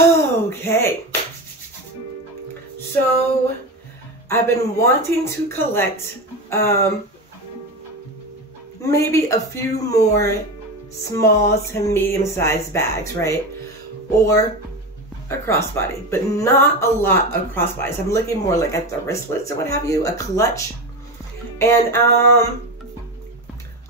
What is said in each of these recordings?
Okay, so I've been wanting to collect maybe a few more small to medium-sized bags, right? Or a crossbody, but not a lot of crossbodies. I'm looking more like at the wristlets or what have you, a clutch. And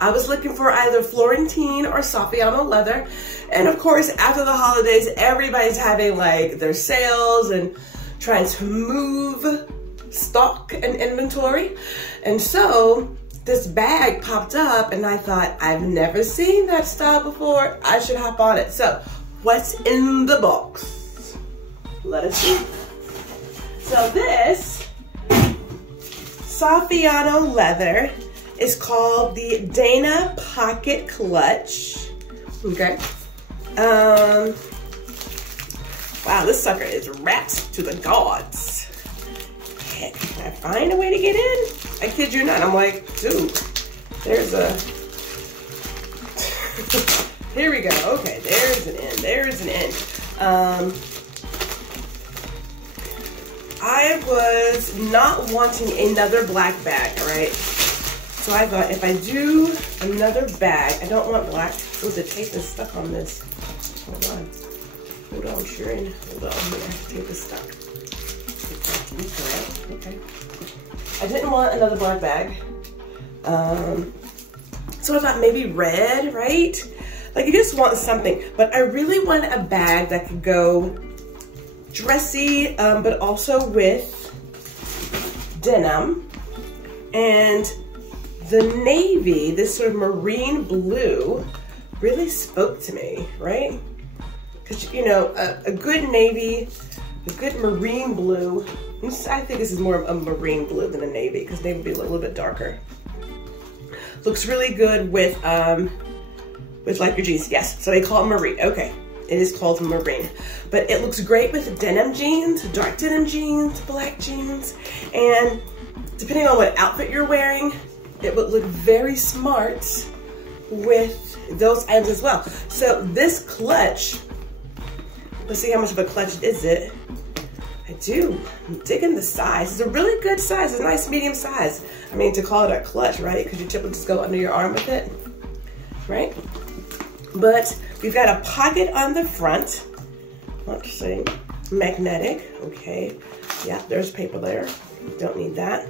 I was looking for either Florentine or Saffiano leather. And of course, after the holidays, everybody's having like their sales and trying to move stock and inventory. And so this bag popped up and I thought, I've never seen that style before. I should hop on it. So what's in the box? Let us see. So this Saffiano leather is called the Dana Pocket Clutch. Okay. Wow, this sucker is wrapped to the gods. Heck, can I find a way to get in? I kid you not. I'm like, dude, there's a, here we go. Okay, there's an end, there's an end. I was not wanting another black bag, right? So I thought if I do another bag, I don't want black. Oh, the tape is stuck on this. Hold on. Hold on, Sharon. Hold on here. Tape is stuck. Okay. I didn't want another black bag. So I thought maybe red, right? Like you just want something. But I really want a bag that could go dressy, but also with denim. And the navy, this sort of marine blue, really spoke to me, right? Because, you know, a good navy, a good marine blue, I think this is more of a marine blue than a navy, because navy would be a little bit darker. Looks really good with like your jeans. Yes, so they call it marine. Okay, it is called marine. But it looks great with denim jeans, dark denim jeans, black jeans, and depending on what outfit you're wearing, it would look very smart with those items as well. So this clutch, let's see how much of a clutch is it. I do, I'm digging the size. It's a really good size, it's a nice medium size. I mean, to call it a clutch, right? Because you typically just go under your arm with it, right? But we've got a pocket on the front. Let's see, magnetic, okay. Yeah, there's paper there, don't need that.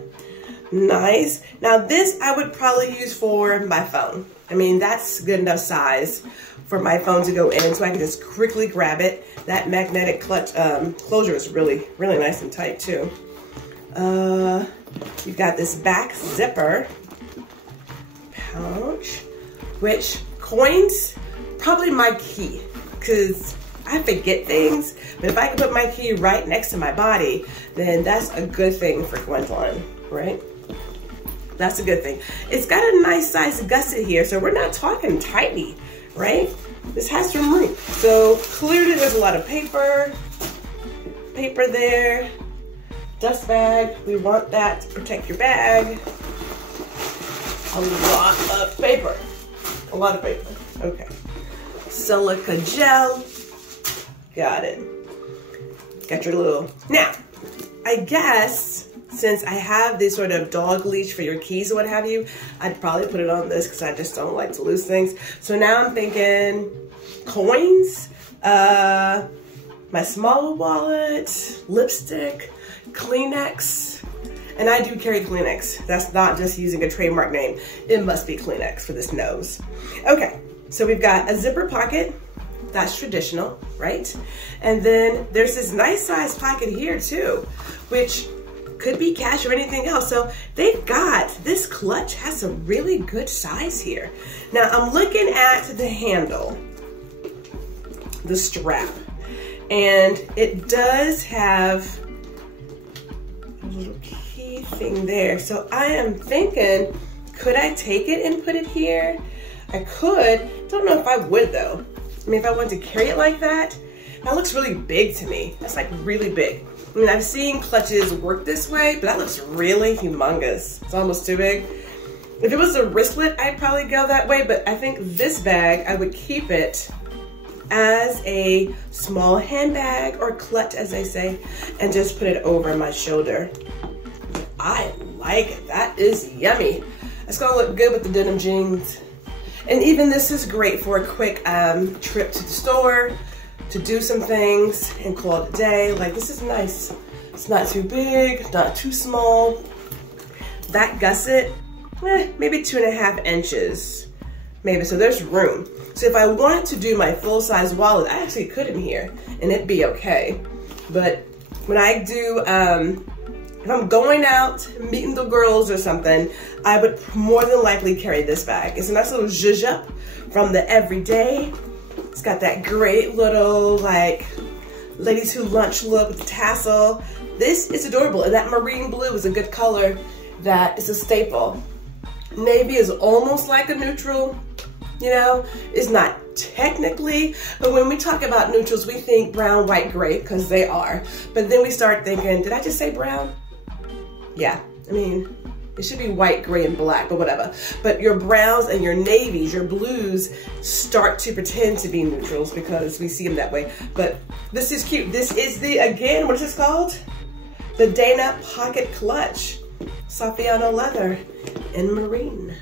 Nice. Now this I would probably use for my phone. I mean, that's good enough size for my phone to go in, so I can just quickly grab it. That magnetic clutch closure is really, really nice and tight too. You've got this back zipper pouch, which coins probably my key, because I forget things, but if I can put my key right next to my body, then that's a good thing for Gwendolyn, right? That's a good thing. It's got a nice size gusset here, so we're not talking tiny, right? This has some room. So clearly there's a lot of paper there, dust bag. We want that to protect your bag. A lot of paper, okay. Silica gel, got it. Got your little, now, I guess, since I have this sort of dog leash for your keys or what have you, I'd probably put it on this because I just don't like to lose things. So now I'm thinking coins, my smaller wallet, lipstick, Kleenex, and I do carry Kleenex. That's not just using a trademark name. It must be Kleenex for this nose. Okay, so we've got a zipper pocket. That's traditional, right? And then there's this nice size pocket here too, which could be cash or anything else. So they've got, this clutch has a really good size here. Now I'm looking at the handle, the strap, and it does have a little key thing there. So I am thinking, could I take it and put it here? I could, don't know if I would though. I mean, if I wanted to carry it like that, that looks really big to me. That's like really big. I mean, I've seen clutches work this way, but that looks really humongous. It's almost too big. If it was a wristlet, I'd probably go that way, but I think this bag, I would keep it as a small handbag or clutch, as they say, and just put it over my shoulder. I like it. That is yummy. It's gonna look good with the denim jeans. And even this is great for a quick trip to the store, to do some things and call it a day. Like, this is nice. It's not too big, not too small. That gusset, maybe 2.5 inches. Maybe, so there's room. So if I wanted to do my full-size wallet, I actually could in here and it'd be okay. But when I do, if I'm going out, meeting the girls or something, I would more than likely carry this bag. It's a nice little zhuzh up from the everyday. It's got that great little, like, ladies who lunch look with the tassel. This is adorable, and that marine blue is a good color that is a staple. Navy is almost like a neutral, you know, it's not technically, but when we talk about neutrals, we think brown, white, gray, because they are. But then we start thinking, did I just say brown? Yeah, I mean, it should be white, gray, and black, but whatever. But your browns and your navies, your blues, start to pretend to be neutrals because we see them that way. But this is cute. This is the, again, what is this called? The Dana Pocket Clutch. Saffiano leather in marine.